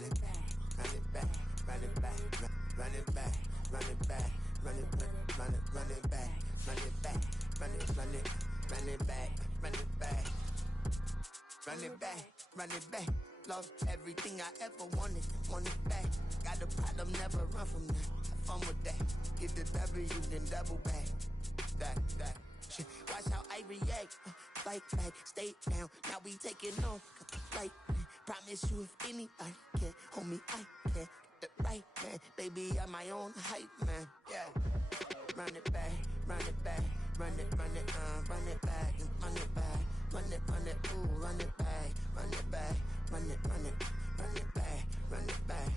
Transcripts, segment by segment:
run it back, run it back, run it back, run it back, run it back, run it back, run it back, run it back, run it back, run it back, run it back, run it back. Lost everything I ever wanted it back. Got a problem, never run from that. Have fun with that. Get the W, then double back. That. Shit. Watch how I react. Fight back, stay down. Now we taking off. Got the flight. Promise you if anybody can, homie, I can. Get the right man. Baby, I'm my own hype man. Yeah. Run it back, run it back. Run it back, run it back. Run it, ooh, run it back, run it back. Run it back, run it back.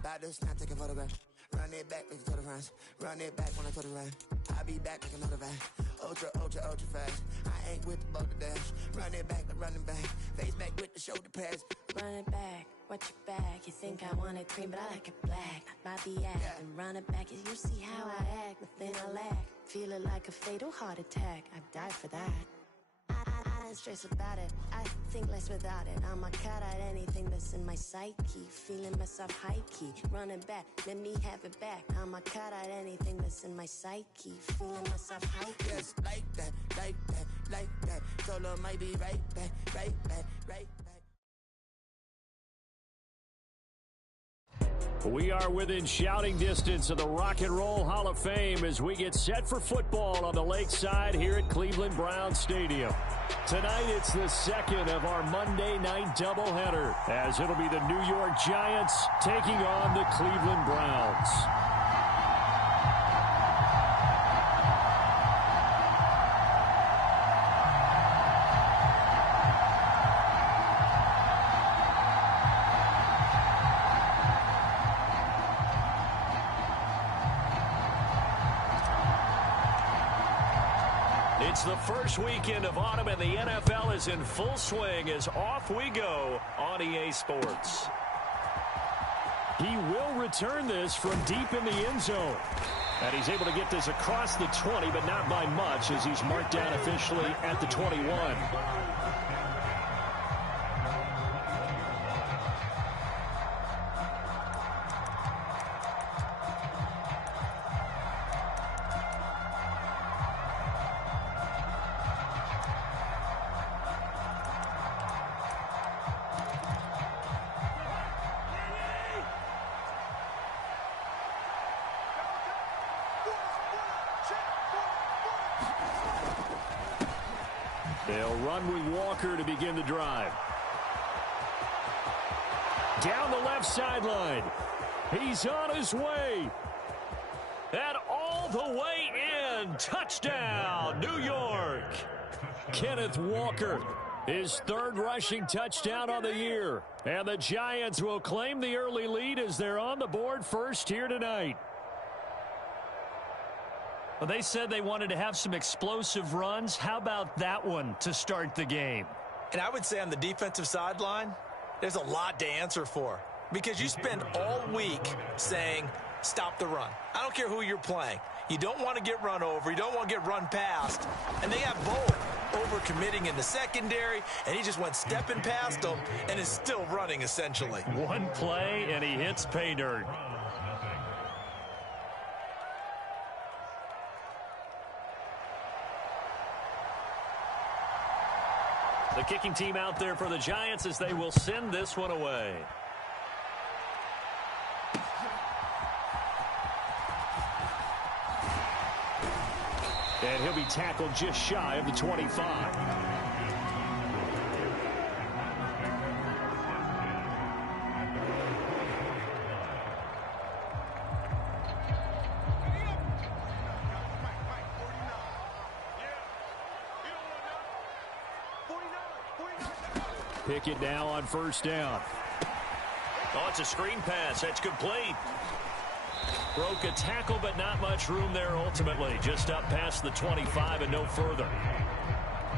About to snap, take a photograph. Run it back, make it to the runs. Run it back when I go to run. I'll be back, make another van. Ultra fast. I ain't with the boat to dash. Run it back, running back. Face back with the shoulder pads. Run it back, watch your back. You think I want it cream, but I like it black. Not the act, yeah. And run it back. As you see how I act, nothing I lack. Feel it like a fatal heart attack. I'd die for that. I don't stress about it, I think less without it. I'm a cut at anything that's in my psyche. Feeling myself high-key, running back, let me have it back. I'm a cut at anything that's in my psyche. Feeling myself high-key. Yes, like that. Solo might be right back. We are within shouting distance of the Rock and Roll Hall of Fame as we get set for football on the lakeside here at Cleveland Browns Stadium. Tonight, it's the second of our Monday night doubleheader, as it'll be the New York Giants taking on the Cleveland Browns. It's the first weekend of autumn, and the NFL is in full swing as off we go on EA Sports. He will return this from deep in the end zone. And he's able to get this across the 20, but not by much, as he's marked down officially at the 21. They'll run with Walker to begin the drive. Down the left sideline. He's on his way. And all the way in. Touchdown, New York. Kenneth Walker, his third rushing touchdown on the year. And the Giants will claim the early lead as they're on the board first here tonight. Well, they said they wanted to have some explosive runs. How about that one to start the game? And I would say on the defensive sideline, there's a lot to answer for. Because you spend all week saying, stop the run. I don't care who you're playing. You don't want to get run over. You don't want to get run past. And they have both. Overcommitting in the secondary, and he just went stepping past them and is still running, essentially. One play, and he hits pay dirt. The kicking team out there for the Giants as they will send this one away. And he'll be tackled just shy of the 25. Pickett now on first down. Oh, it's a screen pass. That's complete. Broke a tackle, but not much room there ultimately. Just up past the 25 and no further.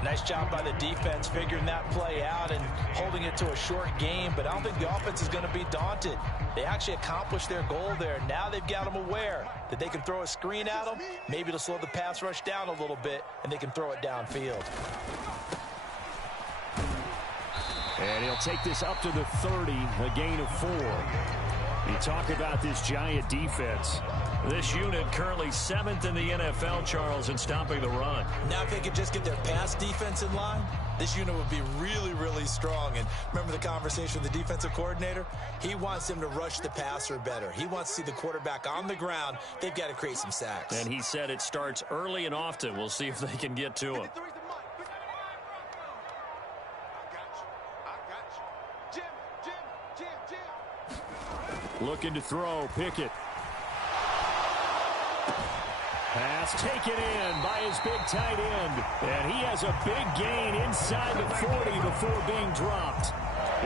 Nice job by the defense figuring that play out and holding it to a short game, but I don't think the offense is going to be daunted. They actually accomplished their goal there. Now they've got them aware that they can throw a screen at them, maybe to slow the pass rush down a little bit, and they can throw it downfield. And he'll take this up to the 30, a gain of 4. You talk about this Giant defense. This unit currently 7th in the NFL, Charles, in stopping the run. Now if they could just get their pass defense in line, this unit would be really, really strong. And remember the conversation with the defensive coordinator? He wants them to rush the passer better. He wants to see the quarterback on the ground. They've got to create some sacks. And he said it starts early and often. We'll see if they can get to him. Looking to throw, Pickett. Pass taken in by his big tight end. And he has a big gain inside the 40 before being dropped.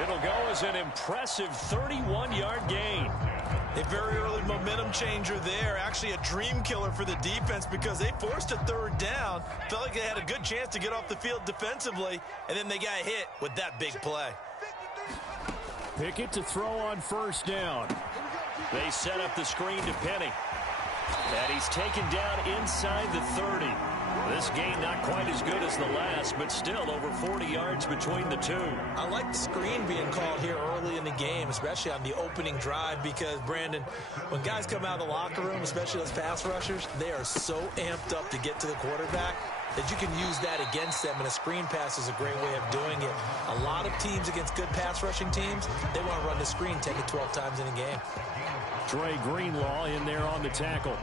It'll go as an impressive 31-yard gain. A very early momentum changer there. Actually a dream killer for the defense because they forced a third down. Felt like they had a good chance to get off the field defensively. And then they got hit with that big play. Pickett to throw on first down. They set up the screen to Penny. And he's taken down inside the 30. This gain not quite as good as the last, but still over 40 yards between the two. I like the screen being called here early in the game, especially on the opening drive, because, Brandon, when guys come out of the locker room, especially those pass rushers, they are so amped up to get to the quarterback that you can use that against them, and a screen pass is a great way of doing it. A lot of teams against good pass rushing teams, they want to run the screen 10 to 12 times in a game. Dre Greenlaw in there on the tackle.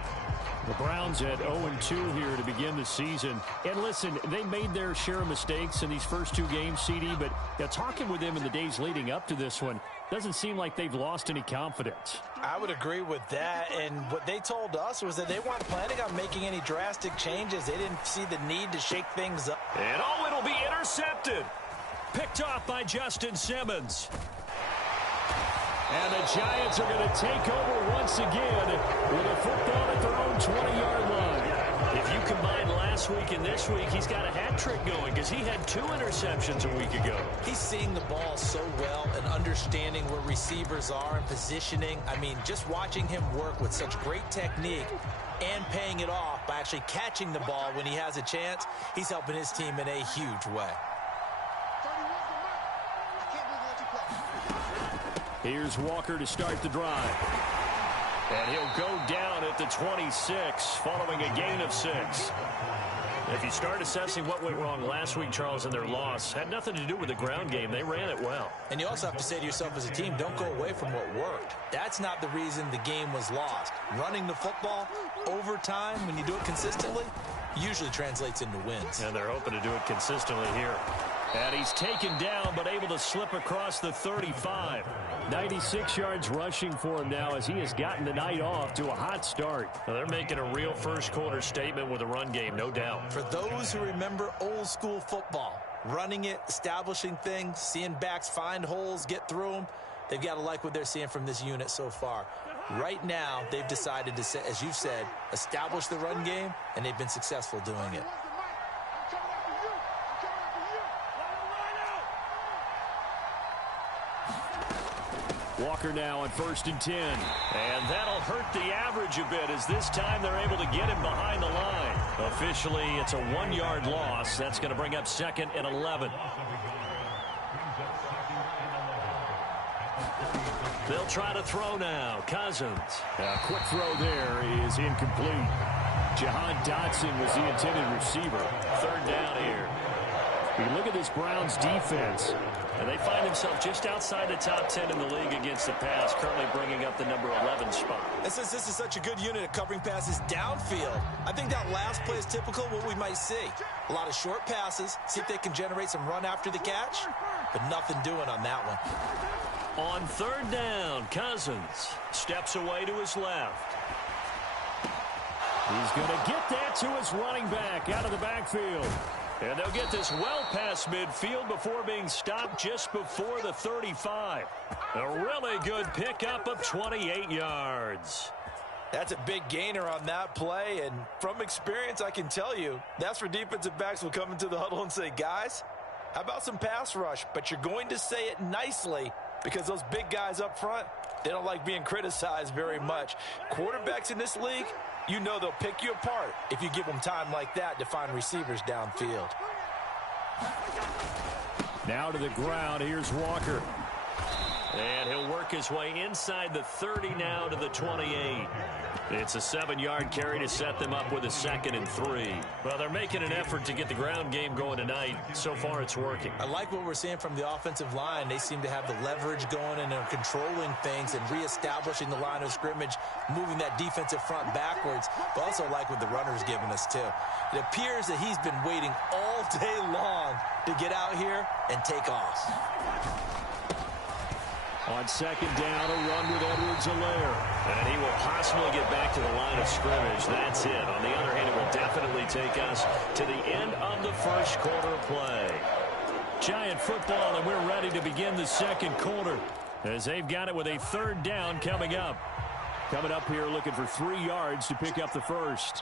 The Browns at 0-2 here to begin the season. And listen, they made their share of mistakes in these first two games, CD, but talking with them in the days leading up to this one, doesn't seem like they've lost any confidence. I would agree with that, and what they told us was that they weren't planning on making any drastic changes. They didn't see the need to shake things up. And it'll be intercepted. Picked off by Justin Simmons. And the Giants are going to take over once again with a football at their own 20-yard line. If you combine last week and this week, he's got a hat trick going because he had 2 interceptions a week ago. He's seeing the ball so well and understanding where receivers are and positioning. I mean, just watching him work with such great technique and paying it off by actually catching the ball when he has a chance, he's helping his team in a huge way. Here's Walker to start the drive. And he'll go down at the 26, following a gain of 6. If you start assessing what went wrong last week, Charles, in their loss, had nothing to do with the ground game. They ran it well. And you also have to say to yourself as a team, don't go away from what worked. That's not the reason the game was lost. Running the football over time, when you do it consistently, usually translates into wins. And they're hoping to do it consistently here. And he's taken down, but able to slip across the 35. 96 yards rushing for him now as he has gotten the night off to a hot start. Now they're making a real first-quarter statement with a run game, no doubt. For those who remember old-school football, running it, establishing things, seeing backs find holes, get through them, they've got to like what they're seeing from this unit so far. Right now, they've decided to, as you've said, establish the run game, and they've been successful doing it. Walker now on 1st and 10. And that'll hurt the average a bit as this time they're able to get him behind the line. Officially, it's a 1-yard loss. That's going to bring up 2nd and 11. They'll try to throw now. Cousins. A quick throw there is incomplete. Jahan Dotson was the intended receiver. 3rd down here. You look at this Browns defense. And they find themselves just outside the top 10 in the league against the pass, currently bringing up the number 11 spot. And since this is such a good unit at covering passes downfield, I think that last play is typical of what we might see. A lot of short passes, see if they can generate some run after the catch, but nothing doing on that one. On 3rd down, Cousins steps away to his left. He's going to get that to his running back out of the backfield. And they'll get this well past midfield before being stopped just before the 35. A really good pickup of 28 yards. That's a big gainer on that play, and from experience, I can tell you, that's where defensive backs will come into the huddle and say, guys, how about some pass rush? But you're going to say it nicely because those big guys up front, they don't like being criticized very much. Quarterbacks in this league, you know they'll pick you apart if you give them time like that to find receivers downfield. Now to the ground. Here's Walker. And he'll work his way inside the 30 now to the 28. It's a 7-yard carry to set them up with a 2nd and 3. Well, they're making an effort to get the ground game going tonight. So far, it's working. I like what we're seeing from the offensive line. They seem to have the leverage going and are controlling things and reestablishing the line of scrimmage, moving that defensive front backwards. But also like what the runner's giving us, too. It appears that he's been waiting all day long to get out here and take off. On 2nd down, a run with Edwards-Helaire. And he will possibly get back to the line of scrimmage. That's it. On the other hand, it will definitely take us to the end of the first quarter play. Giant football, and we're ready to begin the second quarter as they've got it with a 3rd down coming up. Coming up here looking for 3 yards to pick up the first.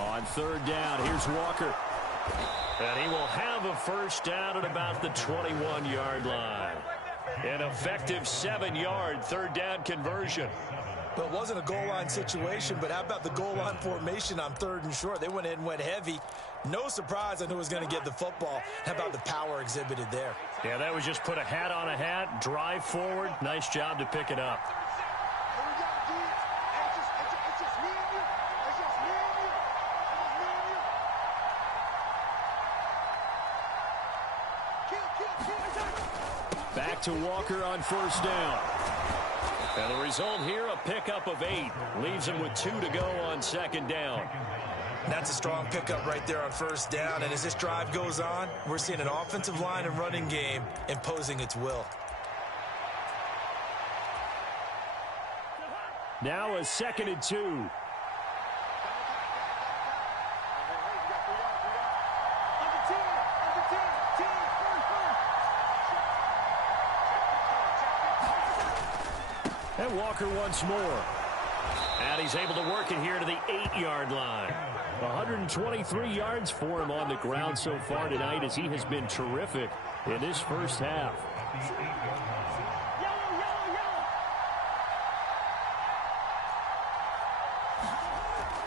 On 3rd down, here's Walker. And he will have a first down at about the 21-yard line. An effective 7-yard 3rd down conversion. Well, it wasn't a goal line situation, but how about the goal line formation on 3rd and short? They went in, went heavy. No surprise I knew he was going to get the football. How about the power exhibited there? Yeah, that was just put a hat on a hat, drive forward. Nice job to pick it up. Back to Walker on 1st down. And the result here, a pickup of 8. Leaves him with 2 to go on 2nd down. That's a strong pickup right there on 1st down. And as this drive goes on, we're seeing an offensive line and running game imposing its will. Now a 2nd and 2. And Walker once more. And he's able to work it here to the 8-yard line. 123 yards for him on the ground so far tonight as he has been terrific in this first half.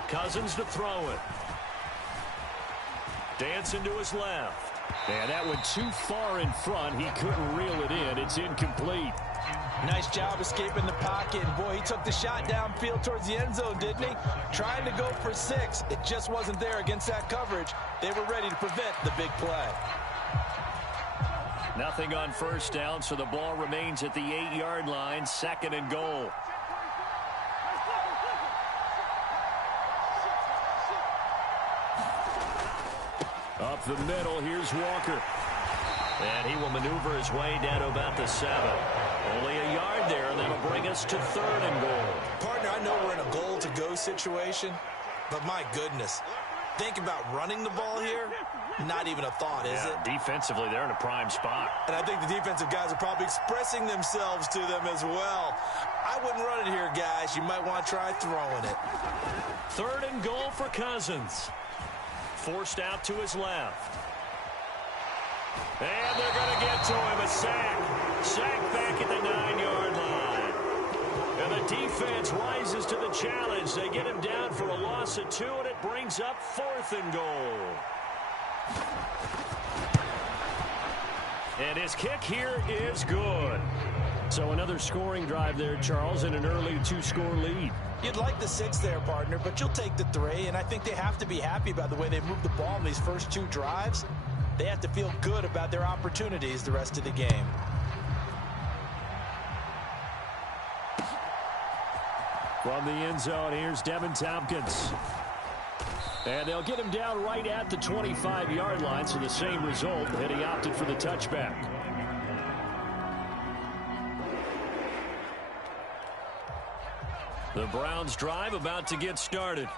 Cousins to throw it. Dancing to his left. And that went too far in front. He couldn't reel it in. It's incomplete. Nice job escaping the pocket. And boy, he took the shot downfield towards the end zone, didn't he? Trying to go for 6. It just wasn't there against that coverage. They were ready to prevent the big play. Nothing on 1st down, so the ball remains at the 8-yard line. 2nd and goal. Up the middle, here's Walker. And he will maneuver his way down to about the 7. Only a yard there, and that'll bring us to 3rd and goal. Partner, I know we're in a goal-to-go situation, but my goodness, think about running the ball here. Not even a thought, is it? Defensively, they're in a prime spot. And I think the defensive guys are probably expressing themselves to them as well. I wouldn't run it here, guys. You might want to try throwing it. 3rd and goal for Cousins. Forced out to his left. And they're going to get to him. A sack. Sack back at the 9-yard line. And the defense rises to the challenge. They get him down for a loss of 2, and it brings up 4th and goal. And his kick here is good. So another scoring drive there, Charles, and an early 2-score lead. You'd like the 6 there, partner, but you'll take the 3, and I think they have to be happy about the way they've moved the ball in these first 2 drives. They have to feel good about their opportunities the rest of the game. From the end zone, here's Devin Tompkins. And they'll get him down right at the 25-yard line, so the same result, and he opted for the touchback. The Browns drive about to get started.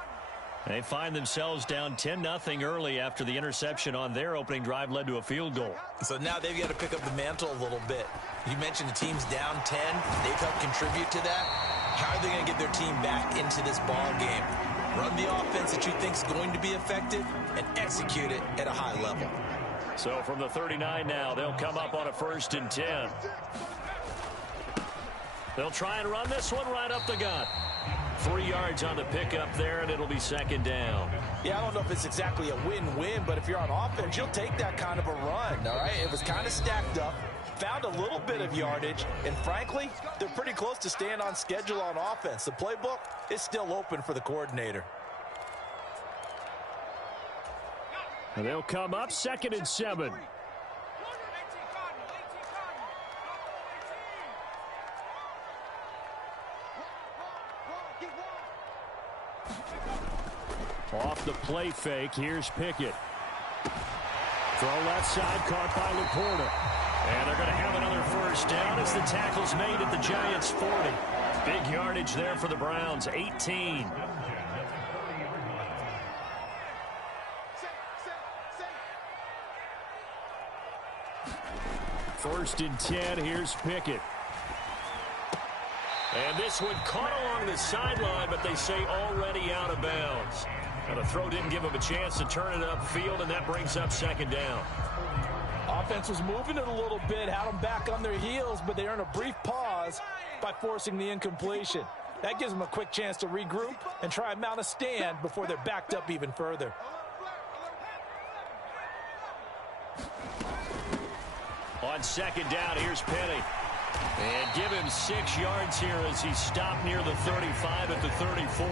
They find themselves down 10-0 early after the interception on their opening drive led to a field goal. So now they've got to pick up the mantle a little bit. You mentioned the team's down 10. They've helped contribute to that. How are they going to get their team back into this ball game? Run the offense that you think is going to be effective and execute it at a high level. So from the 39 now, they'll come up on a 1st and 10. They'll try and run this one right up the gut. 3 yards on the pickup there, and it'll be 2nd down. Yeah, I don't know if it's exactly a win-win, but if you're on offense, you'll take that kind of a run, all right? It was kind of stacked up, found a little bit of yardage, and frankly, they're pretty close to staying on schedule on offense. The playbook is still open for the coordinator. And they'll come up 2nd and 7. Off the play fake, here's Pickett. Throw left side, caught by Laporta. And they're going to have another first down as the tackle's made at the Giants' 40. Big yardage there for the Browns, 18. First and 10, here's Pickett. And this one caught along the sideline, but they say already out of bounds. Now the throw didn't give him a chance to turn it upfield, and that brings up 2nd down. Offense was moving it a little bit, had them back on their heels, but they earned a brief pause by forcing the incompletion. That gives them a quick chance to regroup and try and mount a stand before they're backed up even further. On 2nd down, here's Penny. And give him 6 yards here as he stopped near the 35 at the 34.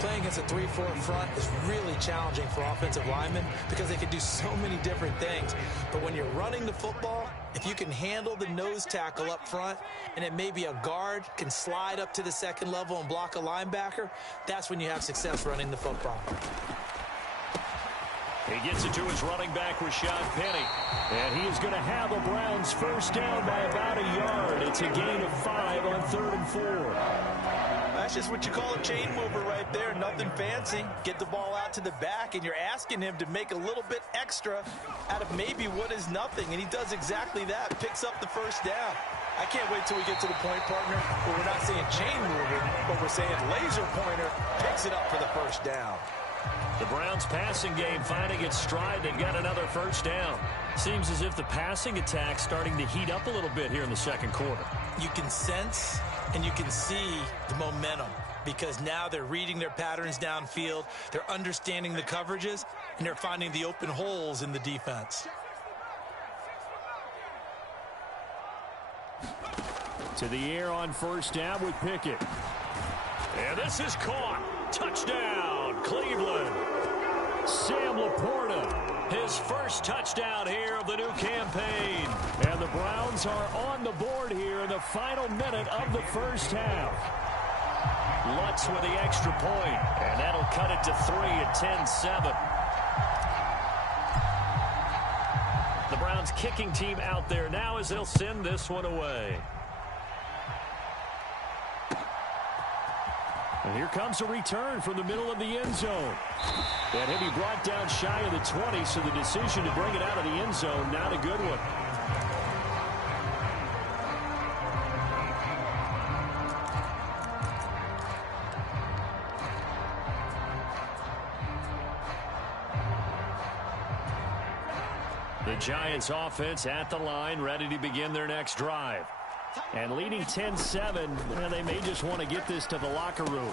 Playing against a 3-4 front is really challenging for offensive linemen because they can do so many different things. But when you're running the football, if you can handle the nose tackle up front and it may be a guard can slide up to the 2nd level and block a linebacker, that's when you have success running the football. He gets it to his running back, Rashad Penny. And he is going to have the Browns first down by about a yard. It's a gain of 5 on 3rd and 4. That's just what you call a chain mover right there. Nothing fancy. Get the ball out to the back, and you're asking him to make a little bit extra out of maybe what is nothing. And he does exactly that. Picks up the first down. I can't wait till we get to the point, partner, where we're not saying chain mover, but we're saying laser pointer picks it up for the first down. The Browns' passing game finding its stride. They've got another first down. Seems as if the passing attack's starting to heat up a little bit here in the 2nd quarter. You can sense and you can see the momentum because now they're reading their patterns downfield, they're understanding the coverages, and they're finding the open holes in the defense. To the air on first down with Pickett. And this is caught. Touchdown, Cleveland. Sam Laporta, his first touchdown here of the new campaign. And the Browns are on the board here in the final minute of the first half. Lutz with the extra point, and that'll cut it to 3 at 10-7. The Browns kicking team out there now as they'll send this one away. And here comes a return from the middle of the end zone. And he'll be brought down shy of the 20, so the decision to bring it out of the end zone, not a good one. The Giants offense at the line, ready to begin their next drive. And leading 10-7, they may just want to get this to the locker room.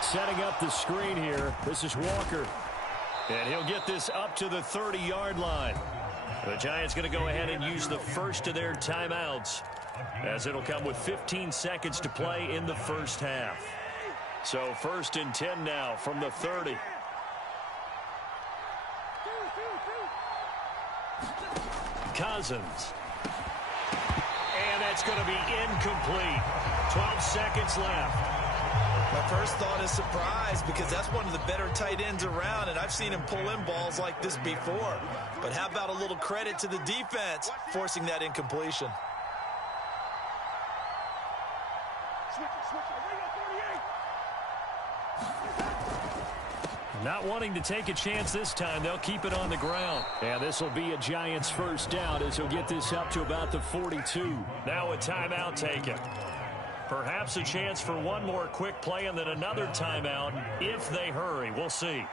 Setting up the screen here, this is Walker. And he'll get this up to the 30-yard line. The Giants going to go ahead and use the first of their timeouts, as it'll come with 15 seconds to play in the first half. So 1st and 10 now from the 30. Cousins. And that's going to be incomplete. 12 seconds left. My first thought is surprise because that's one of the better tight ends around, and I've seen him pull in balls like this before. But how about a little credit to the defense forcing that incompletion? Not wanting to take a chance this time, they'll keep it on the ground. And this will be a Giants first down as he'll get this up to about the 42. Now a timeout taken. Perhaps a chance for one more quick play and then another timeout if they hurry. We'll see.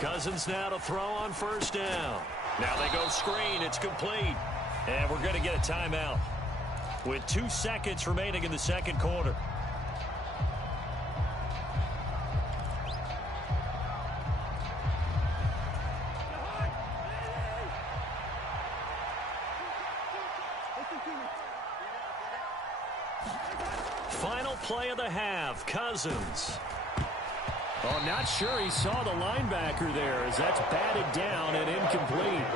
Cousins now to throw on first down. Now they go screen. It's complete. And we're going to get a timeout. with 2 seconds remaining in the second quarter. Final play of the half, Cousins. Oh, not sure he saw the linebacker there as that's batted down and incomplete.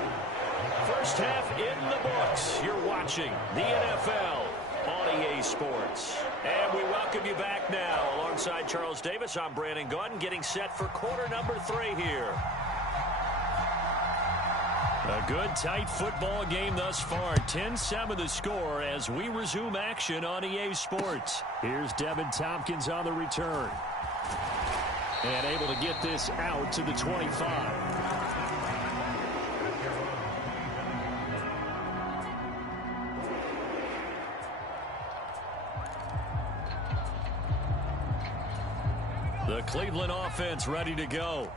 First half in the books. You're watching the NFL on EA Sports. And we welcome you back now. Alongside Charles Davis, I'm Brandon Gaudin, getting set for quarter number 3 here. A good, tight football game thus far. 10-7 the score as we resume action on EA Sports. Here's Devin Tompkins on the return. And able to get this out to the 25. The Cleveland offense ready to go.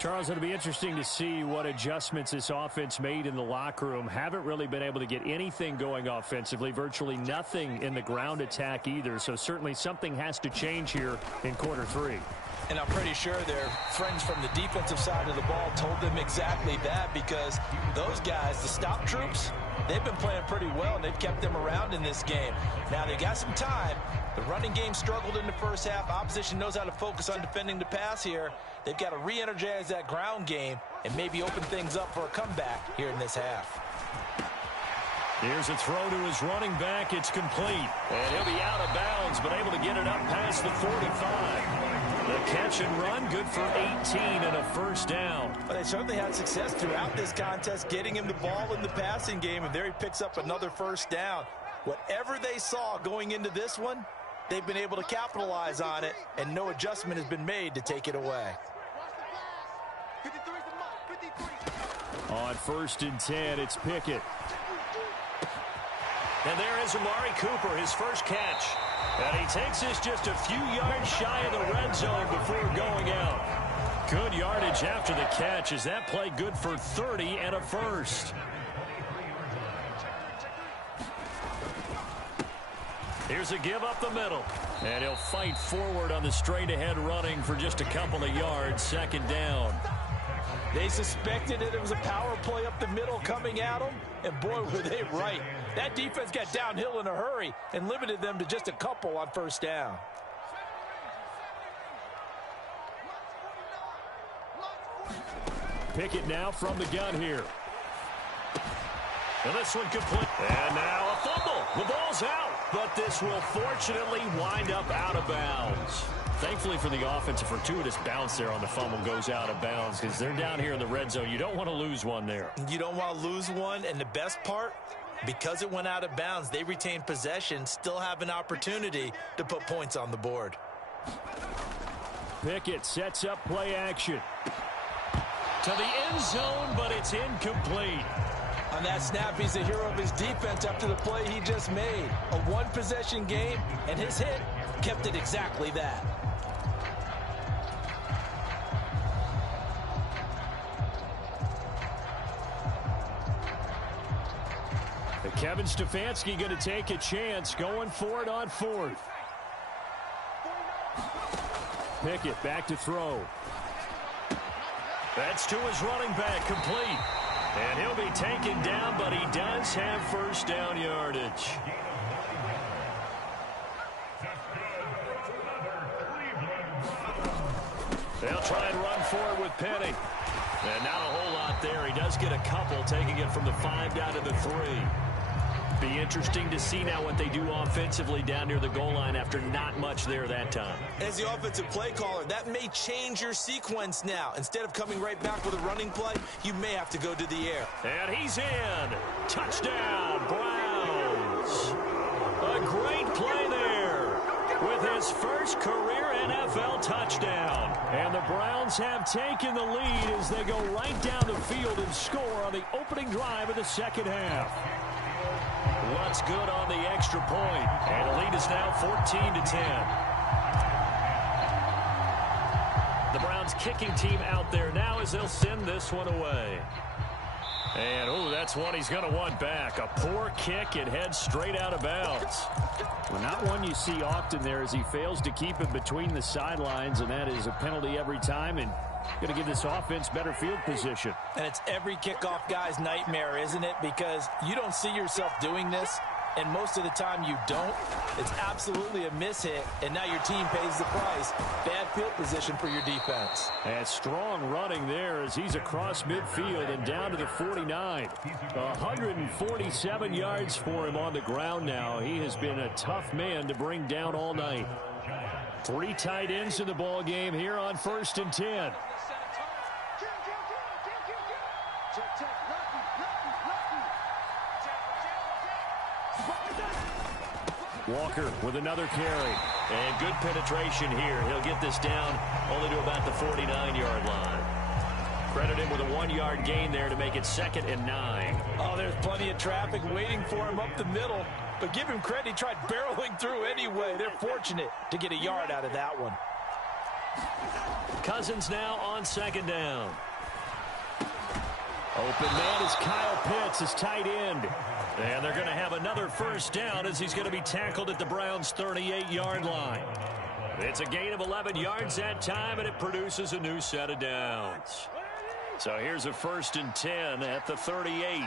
Charles, it'll be interesting to see what adjustments this offense made in the locker room. Haven't really been able to get anything going offensively. Virtually nothing in the ground attack either. So certainly something has to change here in quarter 3. And I'm pretty sure their friends from the defensive side of the ball told them exactly that, because those guys, the stop troops, they've been playing pretty well, and they've kept them around in this game. Now, they got some time. The running game struggled in the first half. Opposition knows how to focus on defending the pass here. They've got to re-energize that ground game and maybe open things up for a comeback here in this half. Here's a throw to his running back. It's complete. And he'll be out of bounds, but able to get it up past the 45. The catch and run, good for 18 and a first down. Well, they certainly had success throughout this contest, getting him the ball in the passing game, and there he picks up another first down. Whatever they saw going into this one, they've been able to capitalize on it, and no adjustment has been made to take it away. On 1st and 10, it's Pickett. And there is Amari Cooper, his first catch. And he takes this just a few yards shy of the red zone before going out. Good yardage after the catch. Is that play good for 30 and a first? Here's a give up the middle. And he'll fight forward on the straight-ahead running for just a couple of yards. Second down. They suspected it was a power play up the middle coming at them, and boy, were they right. That defense got downhill in a hurry and limited them to just a couple on first down. Pickett now from the gun here. And this one complete. And now a fumble. The ball's out, but this will fortunately wind up out of bounds. Thankfully for the offense, a fortuitous bounce there on the fumble goes out of bounds because they're down here in the red zone. You don't want to lose one there. You don't want to lose one, and the best part, because it went out of bounds, they retained possession, still have an opportunity to put points on the board. Pickett sets up play action. To the end zone, but it's incomplete. On that snap, he's the hero of his defense after the play he just made. A one-possession game, and his hit kept it exactly that. Kevin Stefanski going to take a chance, going for it on 4th. Pickett back to throw. That's to his running back, complete. And he'll be taken down, but he does have first down yardage. They'll try and run forward with Penny. And not a whole lot there. He does get a couple, taking it from the 5 down to the 3. Be interesting to see now what they do offensively down near the goal line after not much there that time. As the offensive play caller, that may change your sequence now. Instead of coming right back with a running play, you may have to go to the air. And he's in. Touchdown, Browns. A great play there with his first career NFL touchdown. And the Browns have taken the lead as they go right down the field and score on the opening drive of the second half. What's good on the extra point? And the lead is now 14-10. The Browns kicking team out there now as they'll send this one away. And, oh, that's one he's going to want back. A poor kick. It heads straight out of bounds. Well, not one you see often there as he fails to keep it between the sidelines, and that is a penalty every time, and going to give this offense better field position. And it's every kickoff guy's nightmare, isn't it? Because you don't see yourself doing this, and most of the time you don't. It's absolutely a mishit, and now your team pays the price. Bad field position for your defense. And strong running there as he's across midfield and down to the 49. 147 yards for him on the ground now. He has been a tough man to bring down all night. 3 tight ends in the ball game here on 1st and 10. Walker with another carry. And good penetration here. He'll get this down only to about the 49-yard line. Credit him with a 1-yard gain there to make it 2nd and 9. Oh, there's plenty of traffic waiting for him up the middle. But give him credit, he tried barreling through anyway. They're fortunate to get a yard out of that one. Cousins now on 2nd down. Open man is Kyle Pitts, his tight end. And they're going to have another 1st down as he's going to be tackled at the Browns' 38-yard line. It's a gain of 11 yards that time, and it produces a new set of downs. So here's a 1st and 10 at the 38.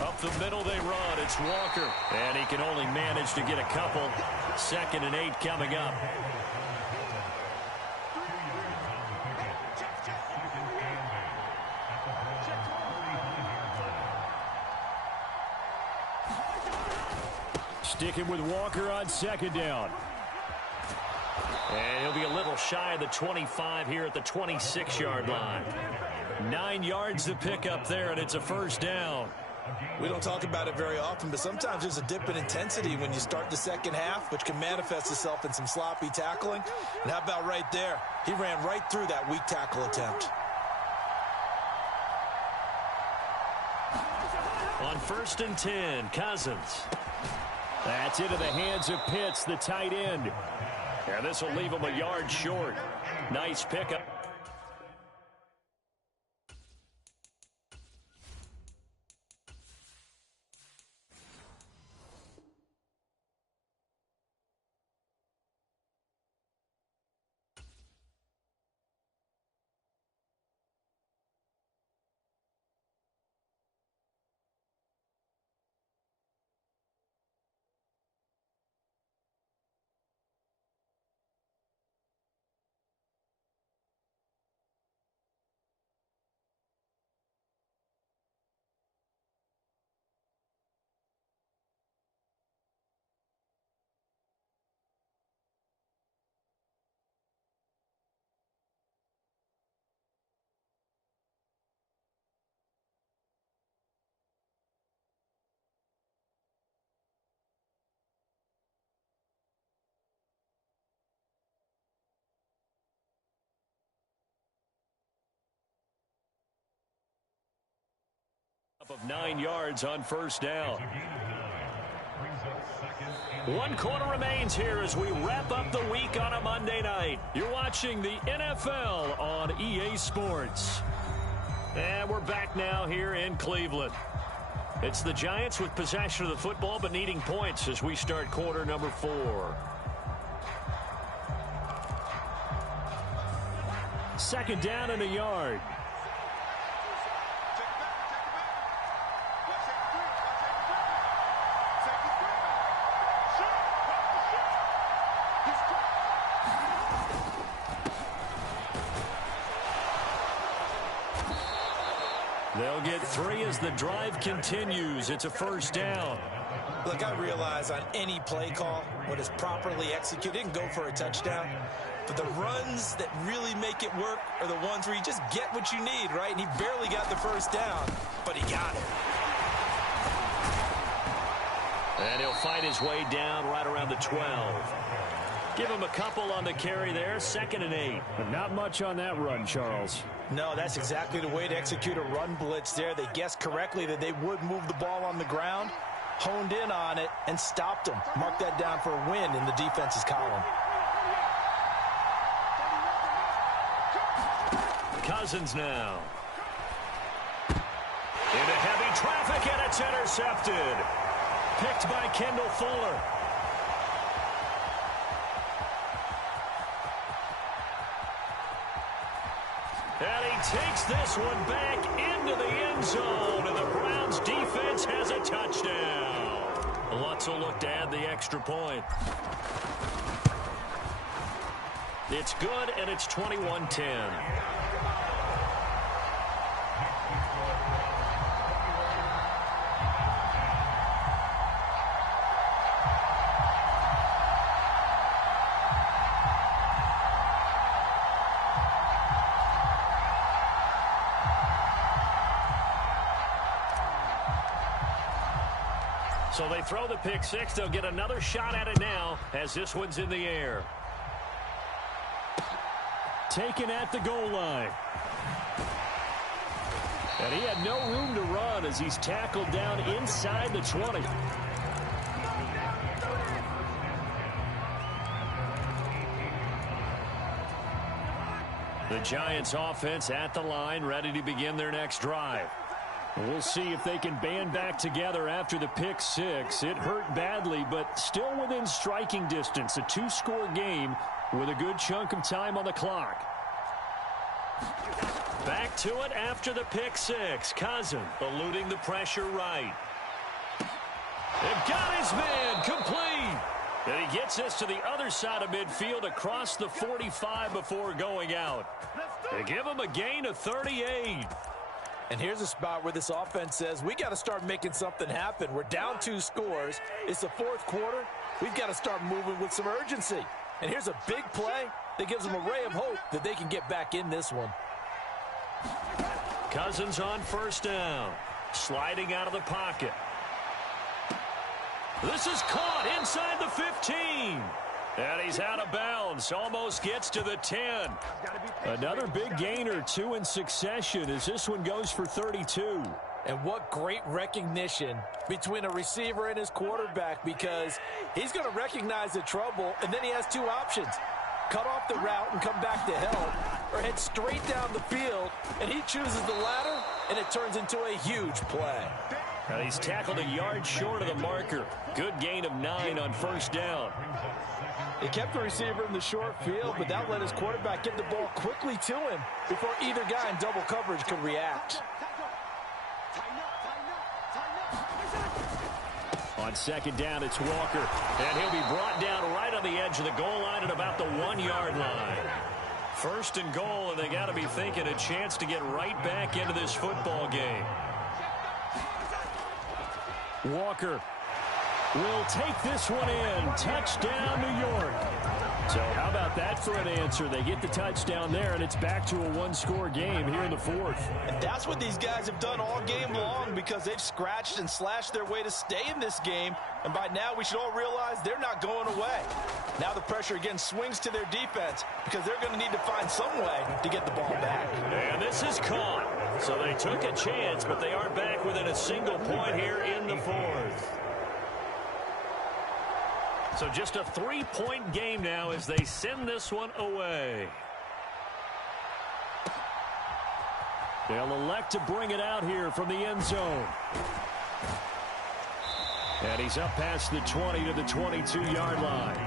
Up the middle they run. It's Walker. And he can only manage to get a couple. 2nd and 8 coming up. Sticking with Walker on 2nd down. And he'll be a little shy of the 25 here at the 26-yard line. 9 yards to pick up there, and it's a 1st down. We don't talk about it very often, but sometimes there's a dip in intensity when you start the second half, which can manifest itself in some sloppy tackling. And how about right there? He ran right through that weak tackle attempt. On 1st and 10, Cousins. That's into the hands of Pitts, the tight end. And this will leave him a yard short. Nice pickup. Of 9 yards on 1st down. 1 quarter remains here as we wrap up the week on a Monday night. You're watching the NFL on EA Sports. And we're back now here in Cleveland. It's the Giants with possession of the football but needing points as we start quarter number 4. 2nd down and a yard. They'll get 3 as the drive continues. It's a 1st down. Look, I realize on any play call, when it's properly executed, it can go for a touchdown. But the runs that really make it work are the ones where you just get what you need, right? And he barely got the 1st down, but he got it. And he'll fight his way down right around the 12. Give him a couple on the carry there. 2nd and 8. But not much on that run, Charles. No, that's exactly the way to execute a run blitz there. They guessed correctly that they would move the ball on the ground, honed in on it, and stopped them. Mark that down for a win in the defense's column. Cousins now. Into heavy traffic, and it's intercepted. Picked by Kendall Fuller. And he takes this one back into the end zone, and the Browns defense has a touchdown. Lutz will look to add the extra point. It's good, and it's 21-10. So they throw the pick six. They'll get another shot at it now as this one's in the air. Taken at the goal line. And he had no room to run as he's tackled down inside the 20. The Giants offense at the line, ready to begin their next drive. We'll see if they can band back together after the pick six. It hurt badly, but still within striking distance. A two-score game with a good chunk of time on the clock. Back to it after the pick six. Cousins eluding the pressure right. They've got his man complete. And he gets this to the other side of midfield across the 45 before going out. They give him a gain of 38. And here's a spot where this offense says, we got to start making something happen. We're down 2 scores. It's the fourth quarter. We've got to start moving with some urgency. And here's a big play that gives them a ray of hope that they can get back in this one. Cousins on first down. Sliding out of the pocket. This is caught inside the 15. And he's out of bounds. Almost gets to the 10. Another big gain or two in succession as this one goes for 32. And what great recognition between a receiver and his quarterback, because he's going to recognize the trouble, and then he has 2 options. Cut off the route and come back to help, or head straight down the field, and he chooses the latter, and it turns into a huge play. And he's tackled a yard short of the marker. Good gain of 9 on first down. He kept the receiver in the short field, but that let his quarterback get the ball quickly to him before either guy in double coverage could react. On second down, it's Walker. And he'll be brought down right on the edge of the goal line at about the 1-yard line. First and goal, and they got to be thinking a chance to get right back into this football game. Walker will take this one in. Touchdown, New York. So how about that for an answer? They get the touchdown there, and it's back to a 1-score game here in the fourth. And that's what these guys have done all game long, because they've scratched and slashed their way to stay in this game. And by now, we should all realize they're not going away. Now the pressure again swings to their defense, because they're going to need to find some way to get the ball back. And this is caught. So they took a chance, but they are back within a single point here in the fourth. So just a 3-point game now as they send this one away. They'll elect to bring it out here from the end zone. And he's up past the 20 to the 22-yard line.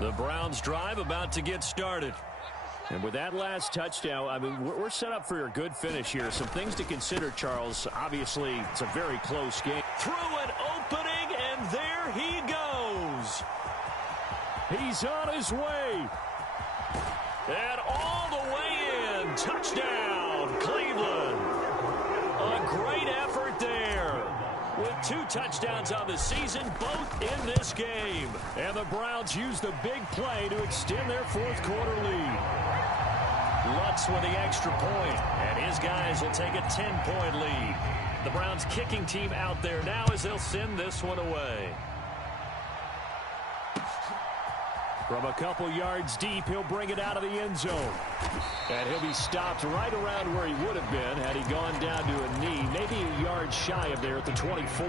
The Browns drive about to get started. And with that last touchdown, I mean, we're set up for a good finish here. Some things to consider, Charles. Obviously, it's a very close game. Through an opening, and there he goes. He's on his way. And all the way in. Touchdown, Cleveland. A great effort there. With 2 touchdowns on the season, both in this game. And the Browns use the big play to extend their fourth quarter lead. Lutz with the extra point, and his guys will take a 10-point lead. The Browns kicking team out there now as they'll send this one away. From a couple yards deep, he'll bring it out of the end zone. And he'll be stopped right around where he would have been had he gone down to a knee, maybe a yard shy of there at the 24.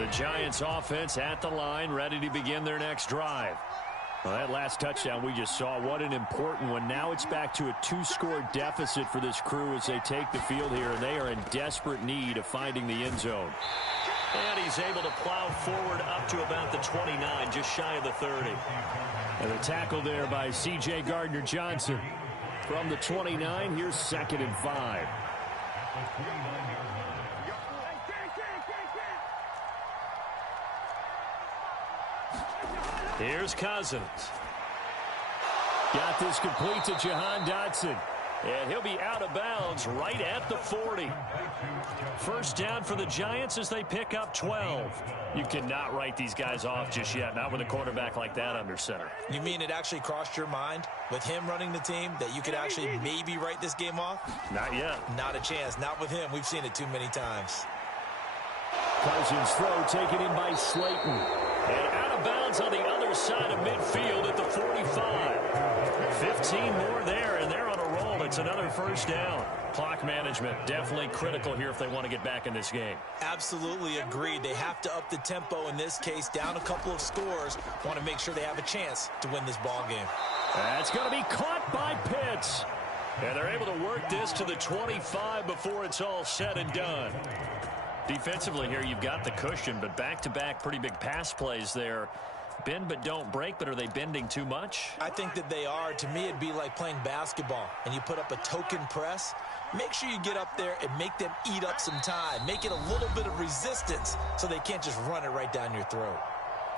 The Giants offense at the line, ready to begin their next drive. Well, that last touchdown we just saw, what an important one. Now it's back to a 2-score deficit for this crew as they take the field here, and they are in desperate need of finding the end zone. And he's able to plow forward up to about the 29, just shy of the 30. And the tackle there by C.J. Gardner-Johnson. From the 29, here's 2nd and 5. Here's Cousins. Got this complete to Jahan Dotson. And he'll be out of bounds right at the 40. First down for the Giants as they pick up 12. You cannot write these guys off just yet, not with a quarterback like that under center. You mean it actually crossed your mind with him running the team that you could actually maybe write this game off? Not yet. Not a chance. Not with him. We've seen it too many times. Cousins throw taken in by Slayton. And out of bounds on the other side of midfield at the 45. 15 more there, and they're on a roll. It's another first down. Clock management definitely critical here if they want to get back in this game. Absolutely agreed. They have to up the tempo in this case, down a couple of scores. Want to make sure they have a chance to win this ball game. That's going to be caught by Pitts. And they're able to work this to the 25 before it's all said and done. Defensively here, you've got the cushion, but back-to-back pretty big pass plays there. Bend but don't break, but are they bending too much? I think that they are. To me, it'd be like playing basketball, and you put up a token press. Make sure you get up there and make them eat up some time. Make it a little bit of resistance so they can't just run it right down your throat.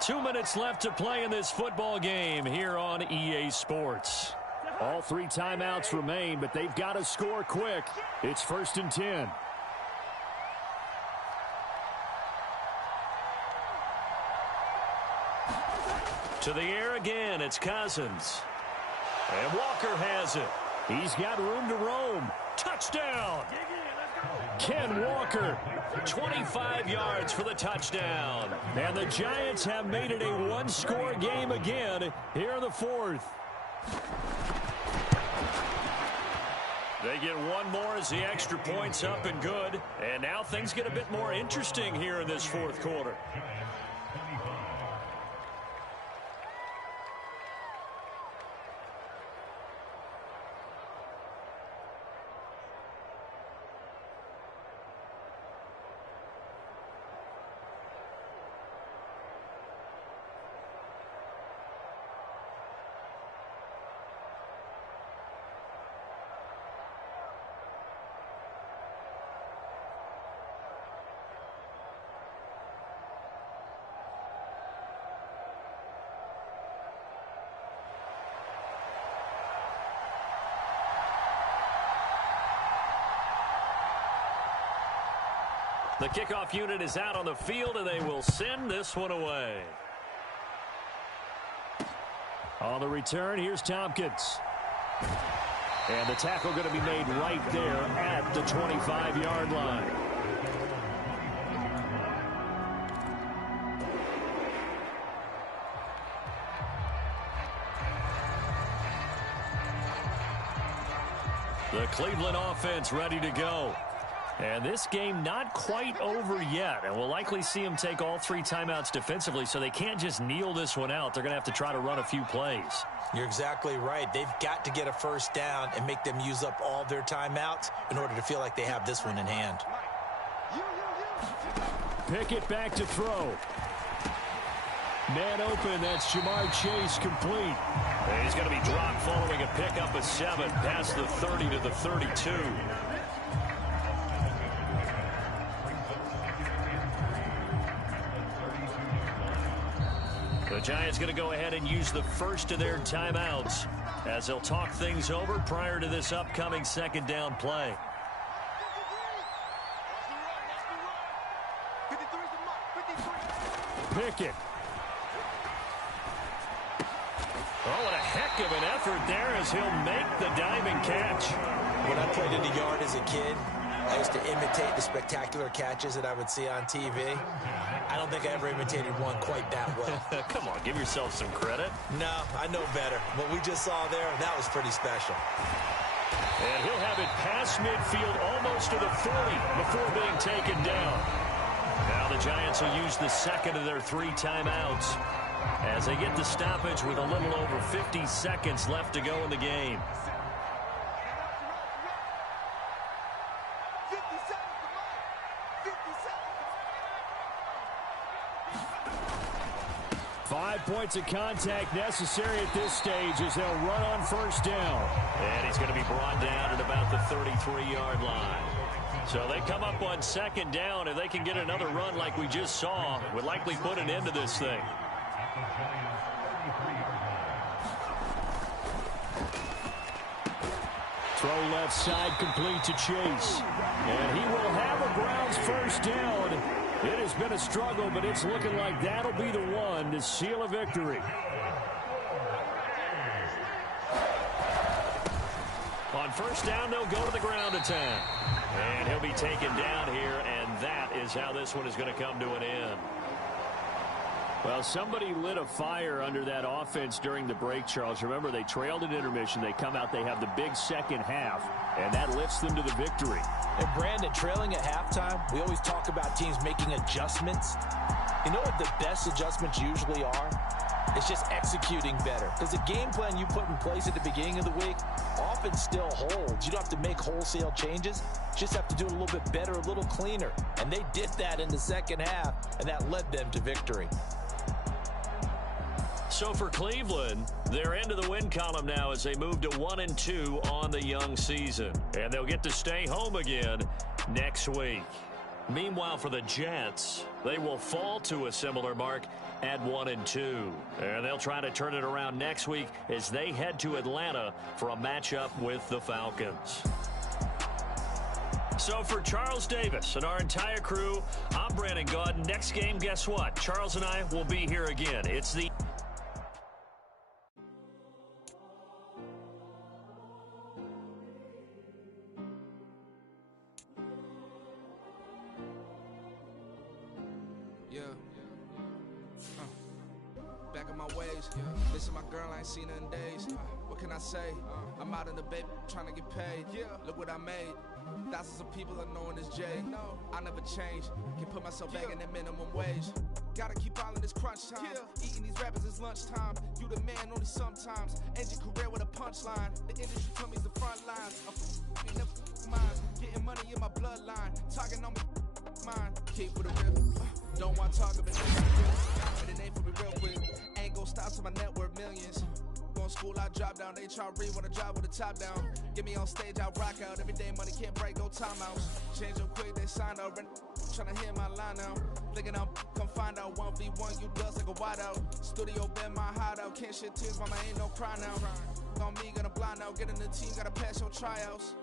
2 minutes left to play in this football game here on EA Sports. All 3 timeouts remain, but they've got to score quick. It's 1st and 10. To the air again, it's Cousins. And Walker has it. He's got room to roam. Touchdown! Ken Walker. 25 yards for the touchdown. And the Giants have made it a 1-score game again here in the 4th. They get one more as the extra point's up and good. And now things get a bit more interesting here in this 4th quarter. The kickoff unit is out on the field, and they will send this one away. On the return, here's Tompkins. And the tackle going to be made right there at the 25-yard line. The Cleveland offense ready to go. And this game not quite over yet. And we'll likely see them take all 3 timeouts defensively, so they can't just kneel this one out. They're going to have to try to run a few plays. You're exactly right. They've got to get a first down and make them use up all their timeouts in order to feel like they have this one in hand. Pickett back to throw. Man open, that's Jamar Chase complete. And he's going to be dropped following a pickup of 7 past the 30 to the 32. The Giants going to go ahead and use the first of their timeouts as they'll talk things over prior to this upcoming 2nd down play. Pickett. Oh, what a heck of an effort there as he'll make the diving catch. When I played in the yard as a kid, I used to imitate the spectacular catches that I would see on TV. I don't think I ever imitated one quite that well. Come on, give yourself some credit. No, I know better. What we just saw there, that was pretty special. And he'll have it past midfield almost to the 40 before being taken down. Now the Giants will use the second of their 3 timeouts as they get the stoppage with a little over 50 seconds left to go in the game. 5 points of contact necessary at this stage as they'll run on first down. And he's going to be brought down at about the 33-yard line. So they come up on second down. If they can get another run like we just saw, would likely put an end to this thing. Throw left side complete to Chase. And he will have a Browns first down. It has been a struggle, but it's looking like that'll be the one to seal a victory. On first down, they'll go to the ground attack. And he'll be taken down here, and that is how this one is going to come to an end. Well, somebody lit a fire under that offense during the break, Charles. Remember, they trailed at intermission. They come out, they have the big second half, and that lifts them to the victory. And Brandon, trailing at halftime, we always talk about teams making adjustments. You know what the best adjustments usually are? It's just executing better. Because the game plan you put in place at the beginning of the week often still holds. You don't have to make wholesale changes. You just have to do it a little bit better, a little cleaner. And they did that in the second half, and that led them to victory. So for Cleveland, they're into the win column now as they move to 1-2 on the young season. And they'll get to stay home again next week. Meanwhile, for the Jets, they will fall to a similar mark at 1-2. And they'll try to turn it around next week as they head to Atlanta for a matchup with the Falcons. So for Charles Davis and our entire crew, I'm Brandon Gaudin. Next game, guess what? Charles and I will be here again. It's the... Back in my ways, listen, my girl, I ain't seen her in days. What can I say? I'm out in the baby, trying to get paid. Look what I made. Thousands of people are knowing this Jay. I never change. Can put myself back in the minimum wage. Gotta keep all in this crunch time. Eating these rappers is lunchtime. You the man only sometimes. End your career with a punchline. The industry told me the front lines. I'm never mine. Getting money in my bloodline. Talking on me. Mine. Keep with a real. Don't want to talk about it. But it ain't for me real quick. Ain't gon' stop till my net worth millions. Going school, I drop down. They try to read when I drive with the top down. Get me on stage, I rock out. Every day money can't break, no timeouts. Change them quick, they signed up. Tryna hear my line now. Thinking I'm come find out 1v1, you dust like a wideout. Studio been my hideout. Can't shed tears, mama ain't no cry now. On me, gonna blind out. Get in the team, gotta pass your tryouts.